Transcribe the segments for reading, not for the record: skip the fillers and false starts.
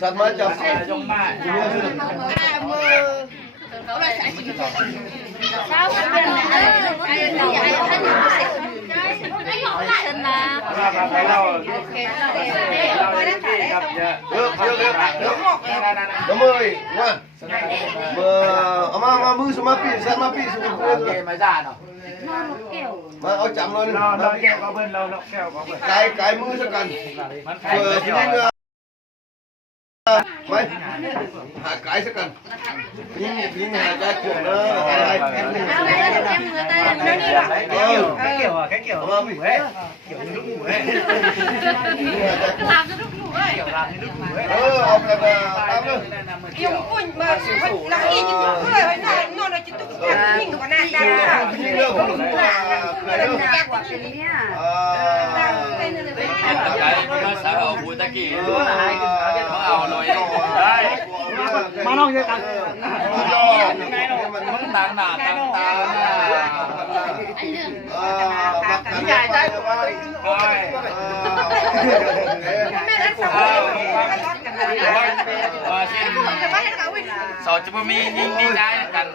สัตว์มาจับยงมามือสมาปีสัตว์มาปีสุดเลยมาจ้าเนาะมาเอาจับเลยเราแก้วเขาเบิ้ลเราแก้วเขาเบิ้ลไก่มือสักกันพี่นี่ไม่หาไก่สักกันยิงหาไก่ขวดเลยเกี่ยวมาพี่เกี่ยวลูกหมูลามจะลูกหมูเอาไปตามเลยยงปุ่นมาหลังอีกเลยนอนจิตตุกยิ่งกว่านั้นได้ยิ่งเรื่องของหนูแก่กว่าเป็นเนี่ยไก่มาสาวบูตะกี้เขาเอาหน่อยได้มาลองเยอะกันมันต่างหน้าต่างตาใหญ่ใจสาวจะไม่มีนิ่งได้กัน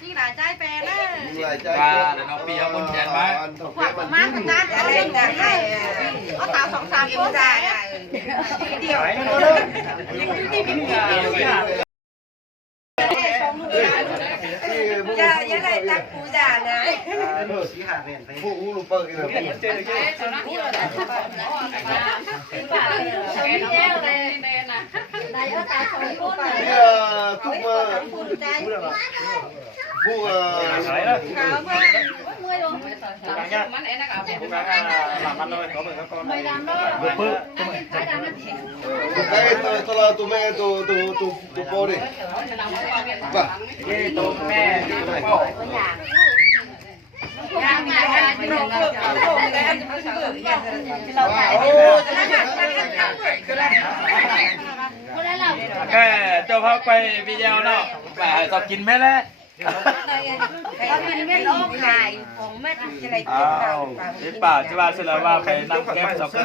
ที่หลายใจแปรเลยว่าเดี๋ยวน้องปีเขาบนแขนไว้ขวักมากขนาดเอาเล่นได้เอาตา2-3คนได้เดียวอย่าได้ตักปูจานนะผู้ลูกเปิดกันเลยทุกมาผู้มันเอ็นนะครับมันเลยเขาเหมือนเขาไม่ดำเลยปึ๊บไอ้ตัวตัวแม่ตัวโปดิป่ะตัวแม่ตัวพ่อย่างนี้แกเจ้าพักไปพี่ยาวเนาะไปชอบกินไหมล่ะเขาเป็นเม็ดโอ้ขายของเม็ดจะไรกินข้าวที่ป่าที่ว่าเสร็จแล้วว่าไปนั่งแก้มสับกัน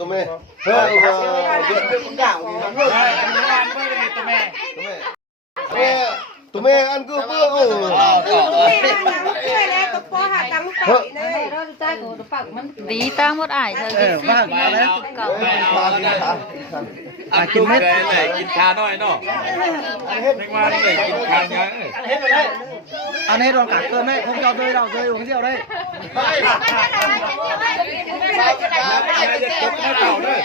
ตัวแม่เฮ้ยเดือดด่างตัวแม่อันก็เพื่อตัวแม่แล้วก็ป้อหาตังค์ใส่เลยเราจะจ่ายกูตัวปากมันดีตั้งหมดอ่ายเลยบ้านมาแล้วกินเม็ดเลยกินคาหน่อยเนาะไม่มาเลยกินคาเงี้ยอันนี้โดนกัดเกินไหมคงจะเดินเราเดินของเดียวได้จะตกให้เต่าด้วย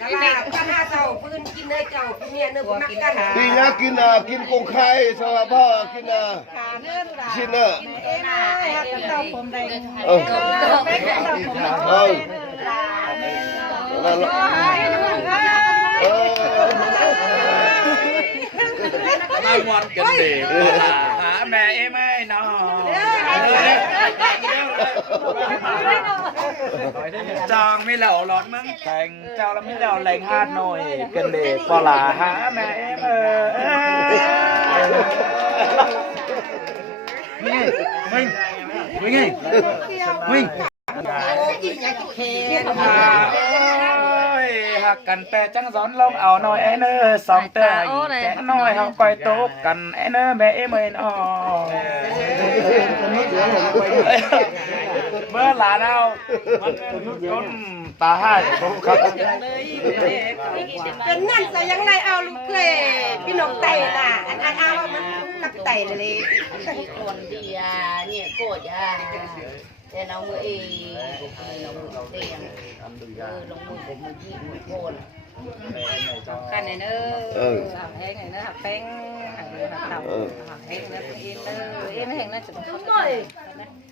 กะลาป้าหน้าเจ้าปืนกินเลยเจ้าเมียเนื้อนักกันปีนี้กินกงไข่สำหรับพ่อกินชินเนอร์เจ้าผมได้มามวนกันเด็กหาแม่เอ้ไม่นอจองไม่เหล่าร้อนมั้งแต่งเจ้าแล้วไม่เหล่าแรงฮาดหน่อยกันเด็กปลาหาแม่วิ่งหักกันแต่จังสอนลงเอาหน่อยไอ้เนอสองแต่แกงน้อยเขาก้อยโต๊ะกันไอ้เนอแม่เมื่อยนอเมื่อหลานเอาต้นตาให้ผมครับเป็นนั่นแต่ยังไงเอาลูกเคยพี่น้องไต่น่ะอันเอามันกับไต่เลยคนเดียเนี่ยโกรธอ่ะแต่น้องมือเองน้องมือเตียงน้องมือผมมือที่มือโคนกันไหนเนอะหักแห้งไหนเนอะหักแป้งหักเต่าหักแห้งเนอะเอ็นไม่แห้งน่าจะต้องหน่อย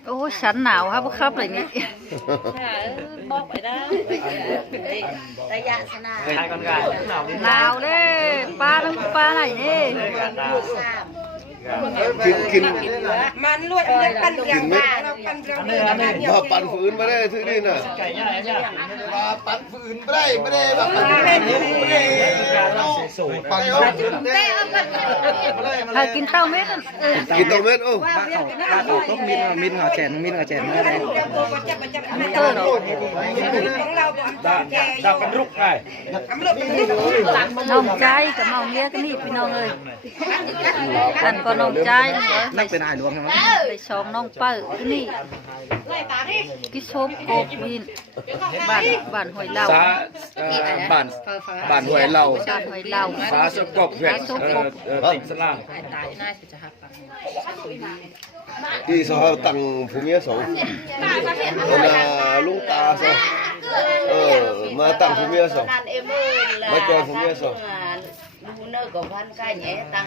โอ้ฉันหนาวครับอะไรนี่บอกไปได้ระยะสนาหนาวเลยปลาต้องปลาไหนนี่กินมันรวยเงินปันอย่างบ้าเรา ปันเรื่องนี้มาปั่นฝืนมาได้ที่นี่น่ะมาปั่นฝืนไม่ได้แบบไม่ได้ปั่นหากินเต้าเม็ดกินตัวเม็ดโอ้ ต้องมินเหงาแฉนไม่ได้ ของเราดับเป็นรุกไง น้องใจกับน้องเลี้ยกันนี่พี่น้องเอ้ยอันก็น้องใจนั่งเป็นอายหลวงใช่ไหม ไปชองน้องเปิ้ลที่นี่กิชบโกบวินบ้านหอยเหล่า สาบ้านหวยเรา บ้านหอยเหล่า ฟ้าสกบเวทติ่งสลาม ที่สาวตั้งผู้เมียสองลุงตาซะมาตั้งผู้เมียสองมาจอยผู้เมียสองดูเนอร์กับพันก้าแหน่ตัง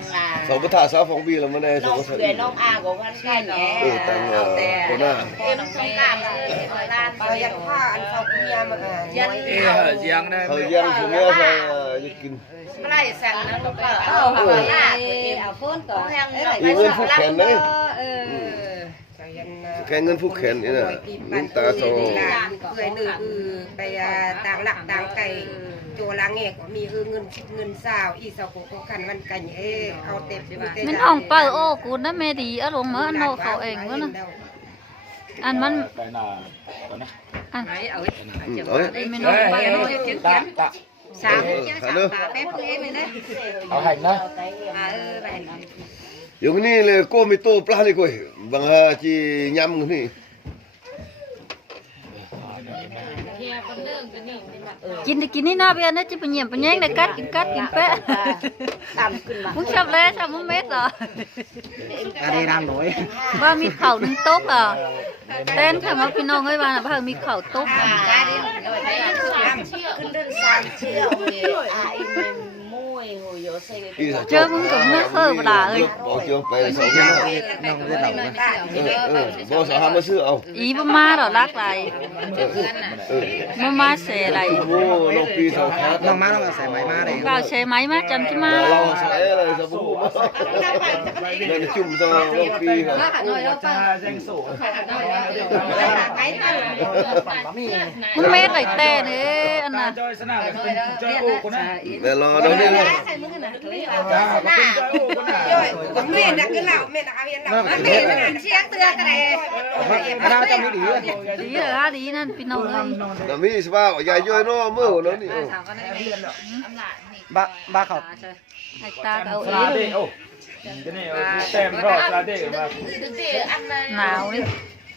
สองประธานสาวของบีแล้วมาได้ส น้ อ อง ง ประธาน เสือน้องอากับพันก้าแหน่ตั้งคนหน้าเอ็มสงการเลยร้านเขายังผ้าอันสาวผู้เมียมายันยังได้ เขายังผู้เมียใส่จะกินไม่ได้สั่งนะลูกก็เอาโฟนก่อนมีเงินผู้แขนเลยแค่เงินผู้แขนนี่นะลุงตาโตเคยลือไปต่างหลักต่างไก่โจลังเอกมีเงินสาวอีสาวโกกันวันกันเอาเต็มมันอ่องเปิ้ลโอ้กูนะแม่ดีอารมณ์เหมือนโนเขาเองวะนะอันมันไปหน้าอันไหนเอาไม่น้องเปิ้ลสามแป๊บเองเลยนะเอาแห่งนะอยู่นี่เลยก็มีโตปลาเลยก้อยบางอาจียำกันนี่กินนี่น่าเบียนนะจะเป็นเหยี่ยมเป็นแย่งในกัดกินเป๊ะมึงชอบเลยชอบมึงเม็ดเหรออะไรน้ำหน่อยว่ามีเข่าหนึ่งโต๊ะอ่ะเต้นค่ะว่าพี่น้องเอ้ยว่าเพิ่งมีเข่าโต๊ะขึ้นเดินสามเชี่ยวเลยเจอมึงกับเนื้อเสือปลาเอ้ยบอกเกี่ยวไปสองคนน้องเล่นเหล่าบอกสาวหามาซื้อเอาอีบมาหรอรักไรมาเสไรโอ้น้องปีสาวขาน้องมาต้องใส่ไม้มาเลยเปล่าใช่ไหมมาจำที่มาเราใส่อะไรสบู่นั่นจุ่มซองน้องปีครับมึงเม็ดไหลแต่เนี่ยอันน่ะแต่รอน้องนี่เลยแม่นักก็เหล่าแม่นักเอาเย็นเหล่าแม่นักเชียงเตือกันเลยเราจะมีดีเหรอดีนั่นพี่น้องเลยน้ำมีสบายใหญ่ย่อยน้อเมื่อน้องนี่บ้าเขาไอ้ตาเอาเองโอ้จะนี่เต็มรอดลาเด้มาหนาวนี่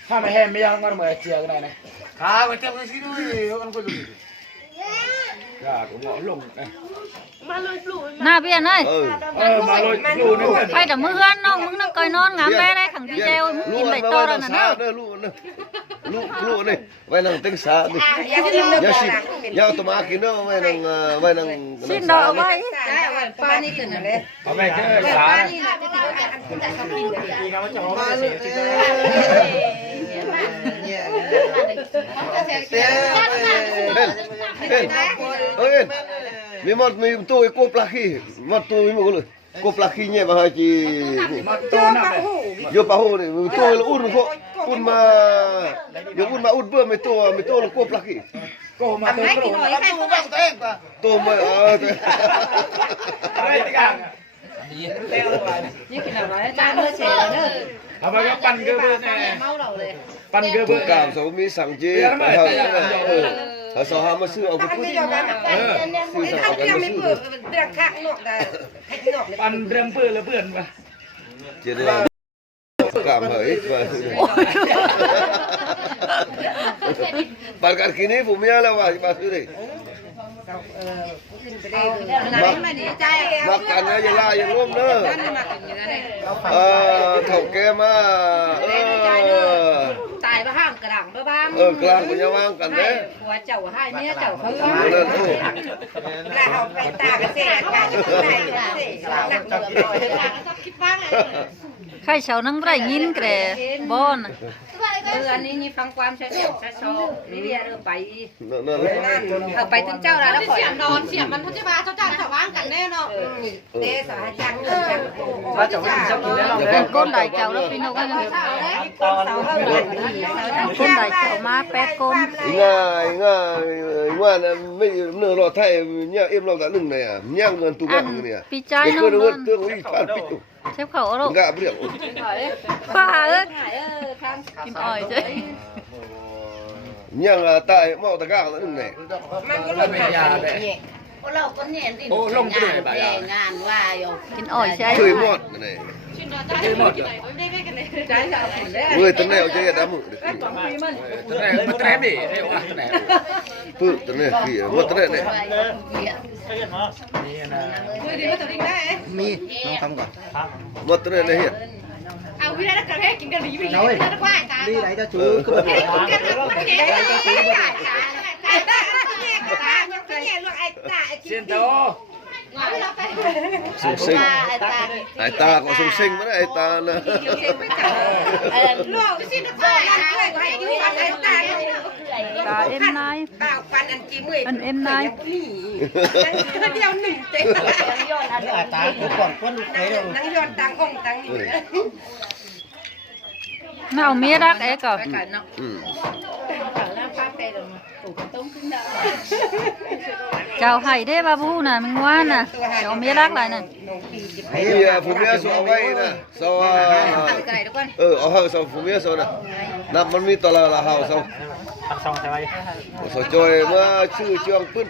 ถ้าไม่แห้งไม่ยังก็เหมือนเจียกันได้นะข้าวเต็มเลยสิด้วยมันก็ดูก็ผมบอกลงหน้าเบี้ยน้อยมาเลยลูกนี่ไปแต่มือเฮือนน้องมึงนั่งคอยนอนงามแม่ได้ขังพี่เจลมึงกินใบโตแล้วน่ะเนาะลูกนี่ไว้นั่งเต็งสาดิยาตัวมากินเนาะไว้นั่งชิ้นดอกไว้ป้านี่ขึ้นเลย เอาไปเจอสามาเลยมีมัดมีตัวกูปลาขี้มัดตัวมีหมดเลยกูปลาขี้เนี่ยมาให้จีโยปะโหนี่ตัวละอุ่นพวกอุ่นมาโยอุ่นมาอุ่นเบื่อไม่ตัวละกูปลาขี้ก็มาตัวตัวมาอะไรติกันนี่กินอะไรบ้านเมื่อเช้าเนอะเอาไปก็ปั่นเกลือเบื่อแน่ปั่นเกลือเบื่อกล่าวสมีสั่งจีถ้าสาวหามาซื้อเอาไปพูดซื้อสั่งเอากันมาซื้อเรื่องข้างนอกได้ปั่นเรื่องเบื่อแล้วเบื่อมาเจ๊ได้กล่าวเหยมาปั่นกันกินนี่ผมไม่เอาแล้วว่ามาซื้อเลยมากันนะอย่าล่าอย่าร่วมเนอะถกแกมาตายบ้างกระดังบ้างกลางมันจะว่างกันเนี่ยหัวเจ้าให้เนี่ยเจ้าเขาแล้วเอาไปตากระเสกกันได้หนักเลยคิดบ้างเลยข รเช้านั่งไรยินแกบ้อน อันนี้นี่ฟังความเฉลียวเฉโชนี่เรียกไป นั่น เอาไปถึงเจ้าแล้วเสียงนอน เสียมันเขาจะมาเขาจ้างชาวบ้านกันแน่เนาะเด้สาจัง ว่าจะไม่กินเจ้ากินแล้วเรา เป็นก้นไหลเจ้าแล้วพี่นกก็ยัง ตอน ก้นไหลเจ้ามา8 ก้น ง่ายไม่เนื้อรอไทยเนี่ยเอ็มเราแต่หนึ่งเนี่ยย่างเงินตู้แม่เนี่ย ปีใจ เกิ น้อง นเงินเรื่องนี้ผ่านปิด เชฟเขาลูก กะเปรี้ยว ป้าเอ้ยกินอ้อยจ้ะ ย่างตายเมาตะก้าแล้วหนึ่งเนี่ย มันก็เลยยาเลย เราก็เนี่ยที่งานว่าอยู่ กินอ้อยใช่ เคยหมดเนี่ย เคยหมด ใจเราเห็นได้ เฮ้ยตอนนี้เอาใจดำมือ ตัวไหนมันตัวไหนดิไอ้วะตัวไหน ปึ๊บตอนนี้พี่หมดตอนนี้เนี่ย นี่นะ มีน้องทำก่อน หมดตอนนี้เนี่ยเห็น เอาวิธีการให้กินกันดีไปเลยนะว่าตา ดีไหนจะชูก็ไม่ได้ กินกันไม่ได้ตายังไม่เห็นหรอกไอ้ตา เสียนโต สงสิงไอ้ตาก็สงสิงไม่ได้ไอ้ตานะ ลูกสิ้นก็นั่นด้วยก็ให้อยู่กับไอ้ตา ตาเอ็มนาย เปล่าปันอันจีมือ มันเอ็มนาย นี่เดียวหนึ่งเต็ม ตาก่อนคนเคยเรา นั่งย้อนตังองตังนี่ น่าเอาเมียรักไอ้ก่อน อืม เจ้าไห้ได้บ้าบูน่ะมึงว่าน่ะเจ้าเมียรักไรน่ะ พี่ผมเนี่ยสเอาไว้นะสเอาเอาเฮาสเอาผมเนี่ยสเอานะน้ำมันมีตลาดละเฮาสเอา สองใช่ไหม สจอยมาชื่อเชียงปื้น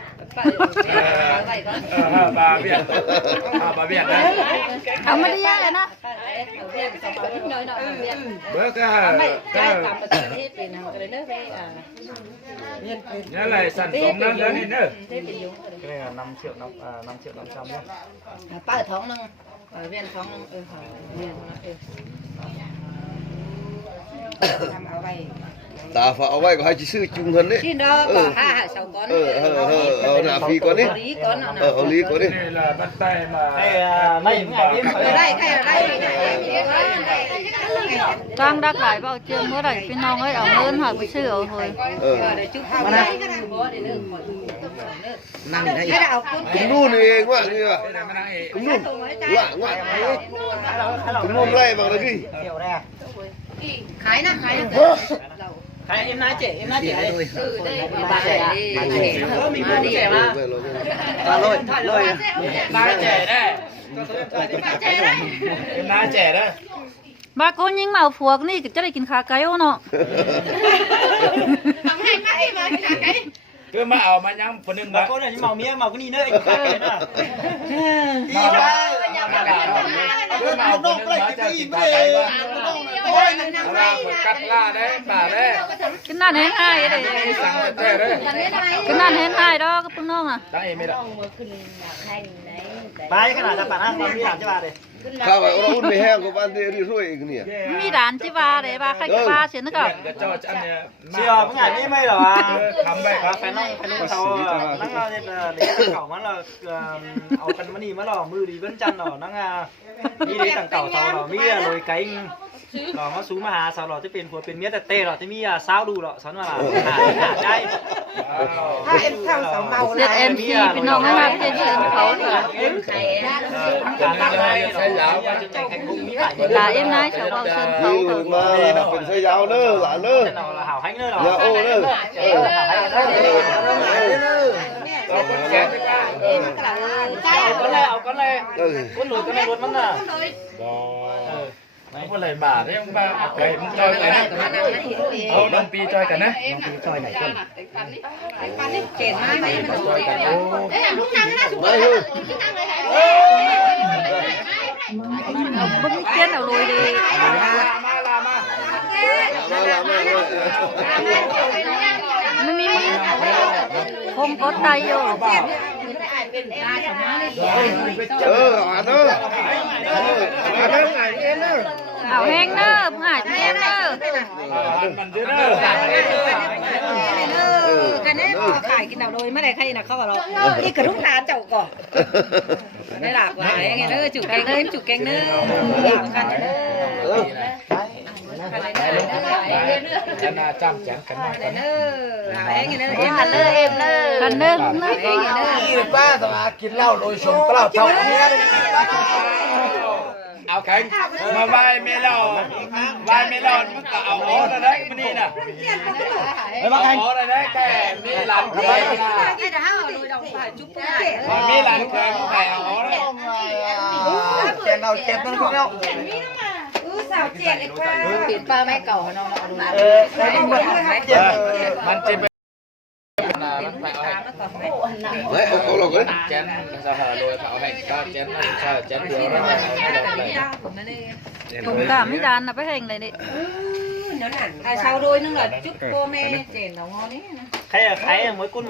บาเบียดบาเบียดนะ เอาไม่ได้ยากเลยนะ เบิร์กนี่อะไรสั่นสมนั่นแล้วนี่เนอะนี่นำเชือกนำจำเนี่ย ป้าท้องนึงเวียนท้องนึงเวียน ทำเอาไว้ ตาฝาเอาไว้ก็ให้ชื่อจุงหันนี่ ที่ดอกก็5 2ก้อน เอาหน้าฟีก่อนนี่ ลีก้อนเอา เอาลีก่อนนี่ นี่แหละบันไดมา ไม่ง่ายยิ่ง ได้ใครได้ จ้างรักหลายเปล่าเจียมเมื่อไหร่พี่น้องเอ้ยเอาเงินหาไปซื้อเอาเฮ้ย จุ๊บมานะนั่งได้ให้เอาคุณ คุณนู่นเองว่านี่ว่ะคุณนู่นละว่าคุณนู่นไล่บางเลยพี่ เดี๋ยวแรก ขายนะขาย ใครเอ็มนาเจ๋เอ็มนาเจ๋เลย มีผู้แก่มา ตาลอยลอย น้าแจ๋ได้น้าแจ๋ได้ บางคนยิงมาเอาผัวนี่ก็จะได้กินขาไก่เนาะ ทำให้ไม่มาขาไก่ คือมาเอามายังคนนึง บา มา งคนเนี่ยเมาเมียเมาก็นี่เนอะไอ้ข้าเนี่ยนะ มาคือมาเอาคนนึงมาจะกินปลาไก่บ้างกัดล่าได้ป่าได้ กินนั่นเห็นให้เลย สั่งแต่ได้ กินนั่นเห็นให้ดอกกับพี่น้องอ่ะ ได้ไม่ได้ ไปขนาดจะป่านั่งมีถามจะมาเลย ข้าวเราอุ่นไม่แห้งก็บ้านที่รีรุ่ยอีกเนี่ย มีด่านจิวาเลยว่าใครจะว่าเสียนึกอ่ะ กระจออันเนี้ย เชียวมึงอ่านนี่ไม่หรอ ทำไปค ค รั รั บบ แฟนน้องเขานั่งเราเนี่ยเด็กเก่ามันเราเอากันมานี่มาหล่อมือดีเบิ้ลจันหล่อนั่งมีเด็กต่างเก่าเขาหล่อมีโรยไก่หล่อเขาสูงมาหาสาวหล่อจะเป็นผัวเป็นเมียแต่เต้หล่อจะมีสาวดูหล่อสอนมาหาได้ ถ้าเอ็มข้าวเสาเมา เสียเอ็มซีพี่น้องให้มาไม่ใช่เชื่อเขาค่ะ ไข่ ใช้ยาวมาจนแข่งบุ้งมีขาย ตาเอ็มนายชาวบ้านเชิญเขา นี่มาเป็นเสื้อยาวเนอะหลานเนอะ เราหาวให้เนอะ อย่าโอ้เนอะ เราคนแก่ไม่กล้า เอาก็เลยเอาก็เลยคนหลุดก็ในรถมันน่ะ ไม่คนเลยบาทเนี่ยมึงมาไปมึงจอยกันนะเอาน้องปีจอยกันนะน้องปีจอยไหนคน ปันนี่เก่งมากเลยมัน จอยกันโอ้ เอ้ยลูกนั่งนะสุด ไม่เฮ้ย บุ้งเกี้ยนเอาลุยดี ลามา ไม่มีคมกดไตอยู่ อ่านเนอะอ่านเนอะไงเนอะ เอาแห้งเด้อหายแห้งเด้อ มันเด้อ กันเนี่ยขายกินเอาโดยไม่ได้ใครนะเขาบอกเราอีกกระทุ้งตาเจ้าก่อนไม่หลากหลายไงเด้อจุกแกงเด้อจุกแกงเด้อกันเด้อ จะน่าจำแจนกันหน่อยกัน เด้อเอ็งเด้อเอ็มกันเด้อเอ็มเด้อ กันเด้อ เอ็งเด้อ นี่ป้าสมากินเหล้าโดยชมตลอดเท่านี้เอาแข็งมาไหว้ไม่หลอนไหว้ไม่หลอนมันก็เอาอ๋อได้มันนี่น่ะไอ้บ้าแข็งอ๋อได้แค่มีหลานเคย ไอ้เด้อโดยดอกไม้จุ๊บได้ มีหลานเคยผู้ใครเอาอ๋อได้แกเราเจ็บนั่นพี่น้อง สาวเจ็ดเลยค่ะ ปิดป้าแม่เก่าน้องเอาดู มันจะเป็นมันไปเอาให้ เฮ้ยเอาลงเลย แจนสหโดยเอาให้ก็แจนแจนเดียวแล้ว ถุงกาไม่ดานนะไปแห้งเลยดิ เดี๋ยวนั่น ไอ้ชาวโดยนึงแหละจุ๊บโกแม่เจนเรางอนี่ ใครอะใครอะมวยกุ้น